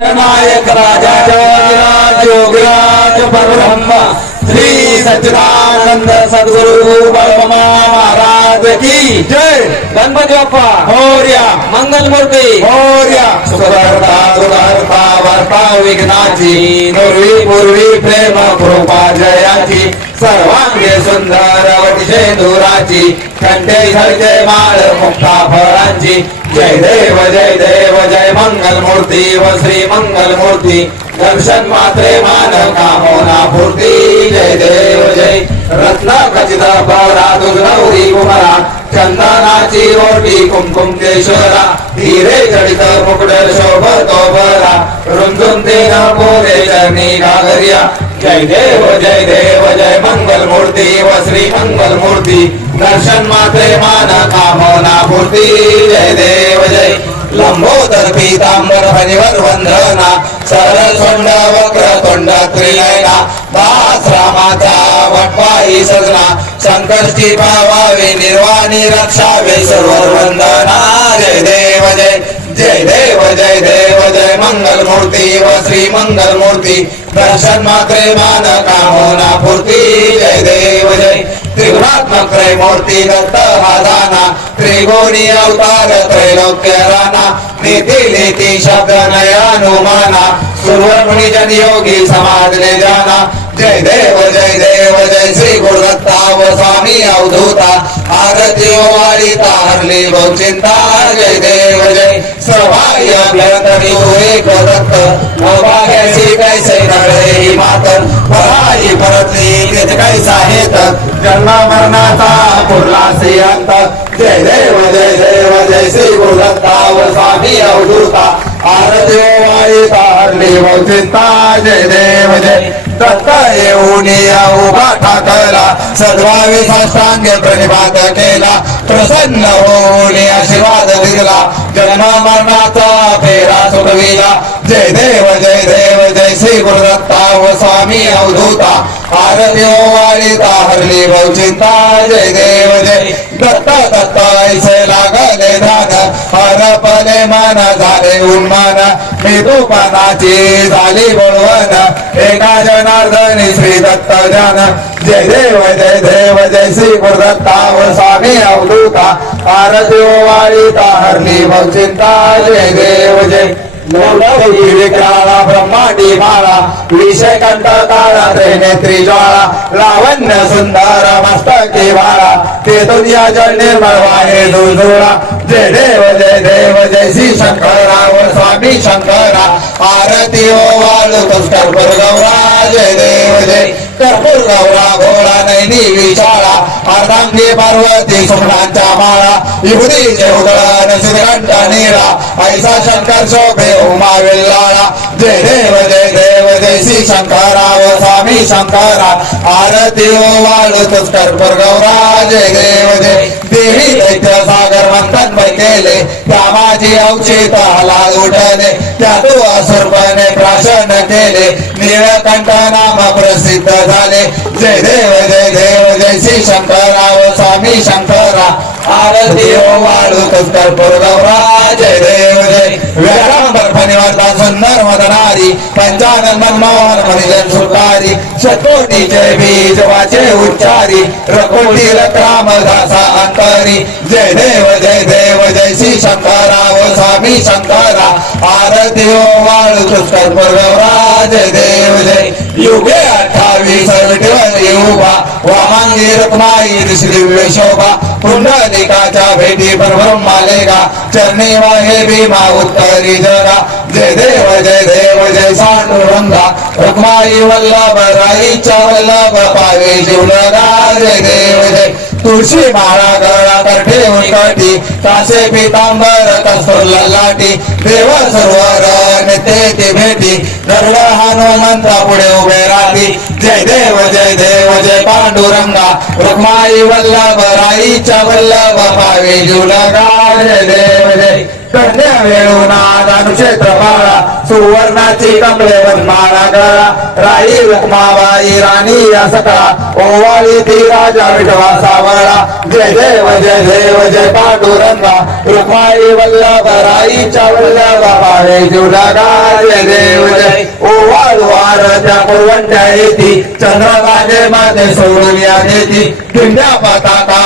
नायक राजा योगिराज योगिराज परब्रह्म श्री सच्चिदानंद सद्गुरु ब्रह्मा महाराज की जय। गणपती बाप्पा मोर्या। मंगलमूर्ती मोर्या। सुखकर्ता दुर्ता वर्ता विघ्नाची पूर्वी पूर्वी प्रेम कृपा जयाची सर्वांगे सुंदर वटिशे दुराची कंठे झळके माळ मुक्ता फळांची जय देव जय देव जय मंगल मूर्ती व श्री मंगल मूर्ती दर्शन मात्रे मान कामोना पूर्ती जय देव जय. रत्न खचित पौरा दुर्गौरी कुमारा. चंदनाची ओटी कुमकुम केशरा धीरे जडित मुकुट शोभतो बरा रुंदून देना पोरे चरणी घागरिया जय देव जय देव जय मंगल मूर्ती व श्री मंगल मूर्ती दर्शन मात्रे मान कामना जय देव जय। लंबोदर पीतांबर हरिवर वंदना सरळ तोंड वक्र तोंड त्रिलयना दास रामाचा वटपाई सजना संकष्टी पावावे निर्वाणी रक्षावे सर्व वंदना। जय देव जय। जय देव जय देव। मूर्ती श्री मंगल मूर्ती दर्शन मात्रे मान कामोना पूर्ती जय देव जय। त्रिगुणात्मक मूर्ती दत्त हा दाना त्रिगुणी अवतार त्रैलोक्य राणा नीती नीती शब्द नयानुमाना सुवर्णि जन योगी समाज ने जाना। जय देव जय देव जय श्री गुरुदत्ता व स्वामी अवधूता। आरती वाळीता हरली चिंता जय देव जय। सभाय अभ्यंतरी एक दत्त अभाग्याची कैसे नळे ही मात पराई परतली तेथे कैसा हेत जन्म मरणाचा पुरला अंत जय देव जय देव जय श्री गुरुदत्ता व स्वामी अवधूता. आरती वाळीता हरली चिंता जय देव जय. दत्त येऊन उभा ठाकला. सद्भावी साष्टांग प्रतिपाद केला. प्रसन्न होऊन आशीर्वाद दिला. जन्म मरणाचा फेरा सुटविला जय देव जय देव जय श्री गुरुदत्ता व स्वामी अवधूता. आरती वाळीता हरली चिंता जय देव जय. दत्ता दत्ता ऐसे लागा झाले उन्मान मी तुपानाची झाली बळवन एका जनार्दनी श्री दत्त जन जय देव जय देव जय श्री गुरुदत्ता व स्वामी अवधूता. आरती वाळीता हरली चिंता जय देव जय विक्राळा ब्रह्मांडी माळा विषय कंठ काळा त्रिनेत्री ज्वाळा लावण्य सुंदर मस्तके वाळा ते दुनिया जल निर्मळ वाहे दुजोळा जय देव जय देव जय श्री शंकरा व स्वामी शंकरा आरती ओ वाल कर्पूर गौरा जय देव जय कर्पूर गौरा घोळा नैनी विशाळा अर्धांगी पार्वती सुमनांच्या माळा विभूतीचे उदळण श्रीकंठ नीळा ऐसा शंकर शोभे उमा विल्लाळा जय देव जय देव जय श्री शंकरा व स्वामी शंकरा आरती ओ वाळू पुष्कर गौरा जय देव जय देवी दैत्य सागर मंथन मै केले त्या माझी अवचित हलाल उठले त्या तू असुरपणे प्राशन केले निळकंठ नाम प्रसिद्ध झाले जय देव जय देव जय श्री शंकरा व स्वामी शंकर आरती वाळू पुष्कर गौरा जय देव जय. व्यारांबर सुंदर मदनारी पंचानन मनमोहन मनिजन सुतारी शतकोटी जय बीज वाचे उच्चारी रकोटी राम दासा अंतरी. जय देव जय देव जय श्री शंकरा व स्वामी शंकरा. आरती ओ वाळू पुष्कर गौरा जय देव जय. युगे अठ्ठावीस उभा वामांगी रत्नाई दिसली शोभा. पुंडलिकाच्या भेटी ब्रह्मालेगा चरणी वाहे भीमा उत्तरी जगा जय देव जय देव जय सांडुरंगा रुक्माई वल्लभ राईच्या वल्लभ पावे जीवलगा जय देव जय. तुळशी माळा गळा करठे उलटी कासे पितांबर कस्तूर लाटी देव सरोवर नेते ती भेटी. गरुड हनुमंत पुढे उभे राहती. जय देव जय देव जय पांडुरंगा. रुक्माई वल्लभ राईच्या वल्लभ पावे जय देव जय. कन्या अनुक्षेत्र बाळा सुवर्णाची गळा. राई रुक्माबाई राणी या सकाळा ओवाळी ती राजा विठवा सावळा जय देव जय देव जय पांडुरंगा. रुक्माई वल्लभ राईच्या वल्लभ बाळे जय देव जय. ओवाळू आरत्या कुरवंट्या येती चंद्रभागे मध्ये सोडून या देती किंड्या पताका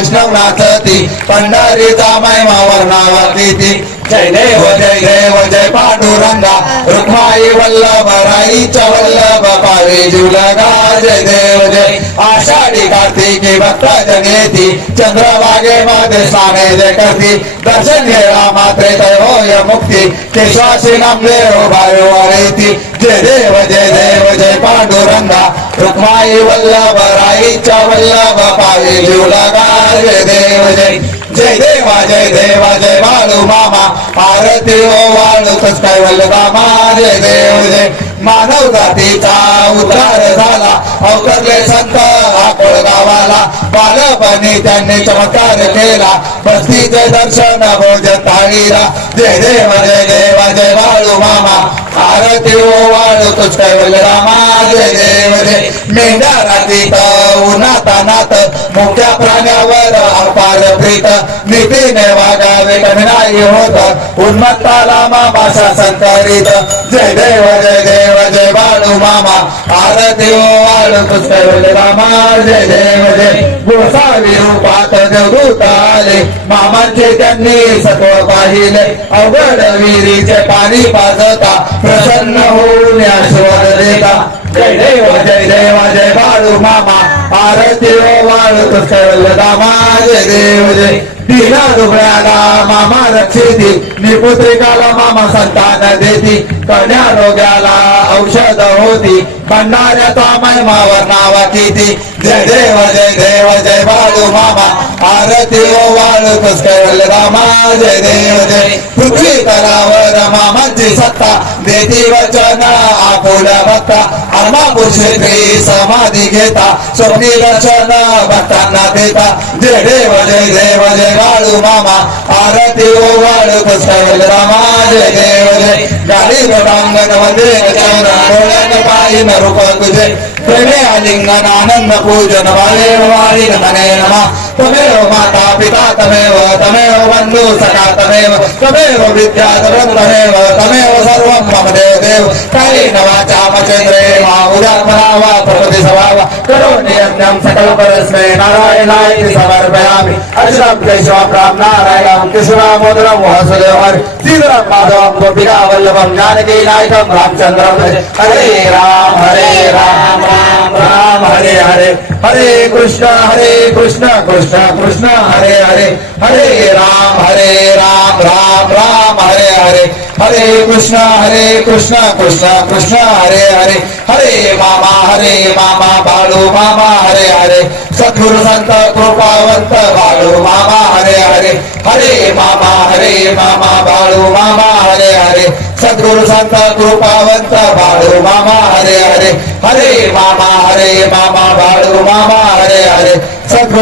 वैष्णव नाचती पंढरीचा महिमा वर्णावा ती. जय देव जय देव जय पांडुरंगा रुक्माई वल्लभ राईच्या वल्लभ पावे जुलगा जय देव जय. आषाढी कार्तिकी भक्त जनेती चंद्रभागे मध्ये स्वामी जय करती दर्शन घेला मात्रे तय होय मुक्ती. केशवाशी नामदेव भायो वारेती जय देव जय देव जय पांडुरंगा. रुक्माई वल्लभ राईच्या वल्लभ पावी जीवलगा जय देव जय. जय देवा जय देवा जय बाळू मामा. आरती ओ वाळू तस काय वल्लभामा जय देव जय. मानव जातीचा उद्धार झाला. अवतरले संत आकोळ गावाला. बालपणी त्यांनी चमत्कार केला. बस्तीचे दर्शन भोजन ताळीला. जय देव जय देवा जय बाळू मामा. आरती ओ वाळू तुझ काय वल्लभामा जय देव मेंढ्या रात्रीत उन्हाता नात मोठ्या प्राण्यावर अपार प्रीत. नीतीने वागावे कठीणाई होत. उन्मत्ताला मामा शासन करीत जय देव जय देव जय बाळू मामा. आरती ओ वाळू पुष्कळ रामा जय देव जय. गोसावी रूपात देवदूत आले. मामांचे त्यांनी सत्व पाहिले. अवघड विहिरीचे पाणी पाजता. प्रसन्न होऊन या शोध देता. जय देव जय देव जय बाळू मामा. आरती हो, ओ वाळू पुष्कर रामा जय देव जय दिला दुबळ्याला मामा रक्षिती, निपुत्रिकाला मामा संतान देती कन्या रोग्याला औषध होती, भंडाऱ्याचा महिमावर नावा किती जय देव जय देव, जय बाळू मामा, आरती ओ वाळू पुष्कर रामा. जय देव, जय. पृथ्वी तलावर मामांची सत्ता, देती वचन आपुल्या भक्ता. आत्मापूर क्षेत्री समाधी घेता, स्वप्नी दर्शन भक्तांना देता. जय देव जय देव, जय बाळू मामा आरती ओ वाळू पुष्कर रामा जय देव जय गाडी लोटांगणमध्ये डोळ्यान पायी न तुझे प्रेमे आलिंगन आनंद पूजन वाले वाळी नमने नमा तमेव माता पिता तमेव तमेव बंधू सखा तमेव तमेव विद्या तमेव तमेव सर्व मम देव देव काही नवाचा मचेंद्रे मा उदात्मनावा प्रपती सभावा करोमि यज्ञं सकल परस्मै नारायणाय समर्पयामि। अर्जुनं केशवं राम नारायणं कृष्णामोदरं वासुदेव हरि श्रीराम माधवं गोपिका वल्लभं जानकी नायकं रामचन्द्रं। हरे राम हरे राम राम। राम हरे हरे. हरे कृष्ण हरे कृष्ण कृष्ण कृष्ण हरे हरे. हरे राम हरे राम राम राम हरे हरे. हरे कृष्ण हरे कृष्ण कृष्ण कृष्ण हरे हरे. हरे मामा हरे मामा बालू मामा हरे हरे. सद्गुरु संत कृपावंत बाळू मामा हरे हरे. हरे मामा हरे मामा बाळू मामा हरे हरे. सद्गुरु संत कृपावंत बाळू मामा हरे हरे. हरे मामा हरे मामा बाळू मामा हरे हरे.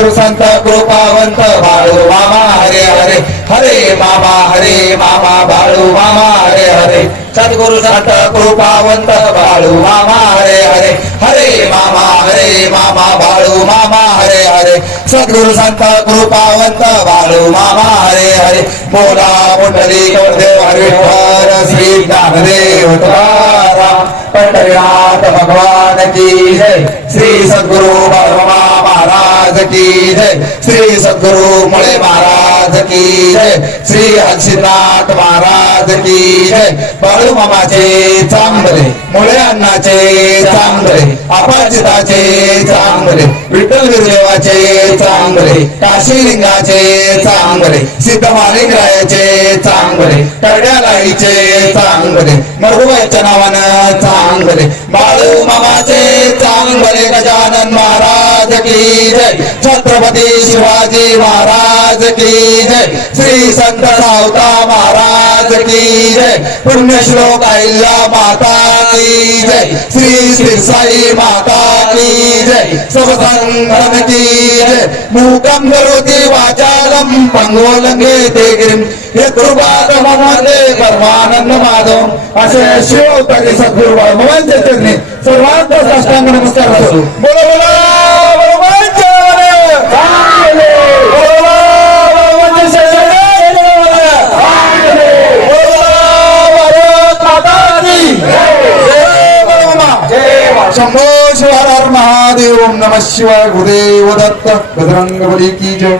सद्गुरु संत कृपावंत बाळू मामा हरे हरे. हरे मामा हरे मामा बाळू मामा हरे हरे. सद्गुरु संत कृपावंत बाळू मामा हरे हरे. हरे मामा हरे मामा बाळू मामा हरे हरे. सद्गुरु संत कृपावंत बाळू मामा हरे हरे. बोला पुंडली देव हरे हर श्री ज्ञानदेव तुकाराम. पंढरीनाथ भगवान की जय. श्री सद्गुरु भगवान महाराज की जय श्री सद्गुरु मुळे महाराज की जय श्री हर्षिनाथ महाराज की जय बाळू मामाचे चांबरे मुळे अण्णाचे चांबरे अपाचिताचे चांबरे विठ्ठल गुरुदेवाचे चांबरे काशीलिंगाचे चांगले चांबरे चांगले करड्यालाईचे चांगले मरगुबाईच्या नावानं चांगले बाळू मामाचे चांगले गजानन महाराज महाराज की जय। छत्रपति शिवाजी महाराज की जय। श्री संत रावता महाराज की जय। पुण्य श्लोक अहिल्या माता की जय। श्री श्री साई माता की जय। सब संगम की जय। मूकम करोति वाचालम पंगो लंगे ते गिरिम ये कृपातम परमानंद माधव। असे शिव तरी सद्गुरु भगवान चैतन्य सर्वांत साष्टांग नमस्कार बोलो बोलो! शंभो महादेव नम शिवाय गुरुदेव दत्त बजरंग बली की जय।